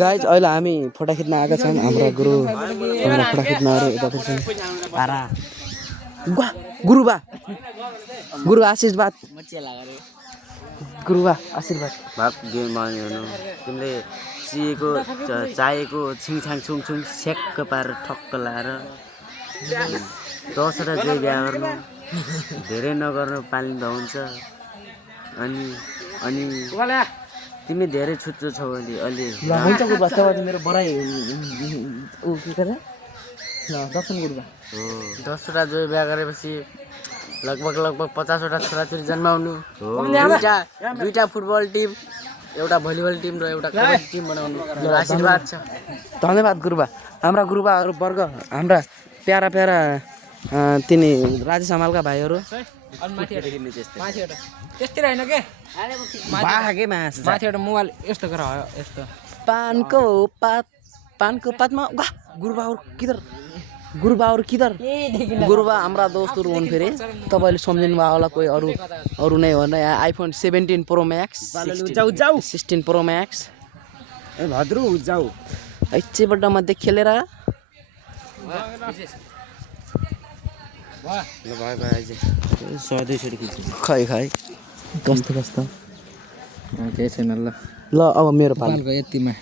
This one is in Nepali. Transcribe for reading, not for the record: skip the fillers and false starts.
गाइज अहिले हामी फोटो खिच्न आएका छौँ हाम्रा गुरु हाम्रो फोटो खिच्न आएर यता छन् पारा गुरुबा गुरु आशीर्वाद गुरुबा आशीर्वाद भाग गेम मान्नु तिमीले चाहेको छिङछाङ छुङछुङ स्याक्क पारेर ठक्क लाएर 10 वटा जोइ बिहा गर्नु धेरै नगर्नु पालिँदा हुन्छ अनि अनि तिमी धेरै छुच्चो छौ भने अलि हुन्छ गुरुबा तपाईँ मेरो बढाइ ऊ के करे ल दर्शन गुरुबा हो 10 वटा जोइ बिहा गरेपछि लगभग 50 वटा छोराछोरी जन्माउनु हो दुईटा फुटबल टिम एउटा भलिबल टिम र एउटा कबड्डी टिम बनाउनु आशीर्वाद छ धन्यवाद गुरुबा हाम्रा गुरुबाहरू वर्ग हाम्रा प्यारा प्यारा तिनी राजेश हमालका भाइहरू त्यस्तै हैन के बाहाके मास माथि एउटा मोबाइल यस्तो गर यस्तो पानको पातमा गुरुबाहरू किधर गुरुबा हाम्रा दोस्तहरू हुन् फेरि तपाईँले सम्झिनु भयो होला कोही अरू नै हो न iPhone 17 pro max 16 pro max ए भद्रु जाऊ ऐच्चेबाट मध्ये खेलेर ल भाइ भाइ चाहिँ 100-200 खिच्छु खै कस्तो केही छैन ल ल अब मेरो पालो यतिमा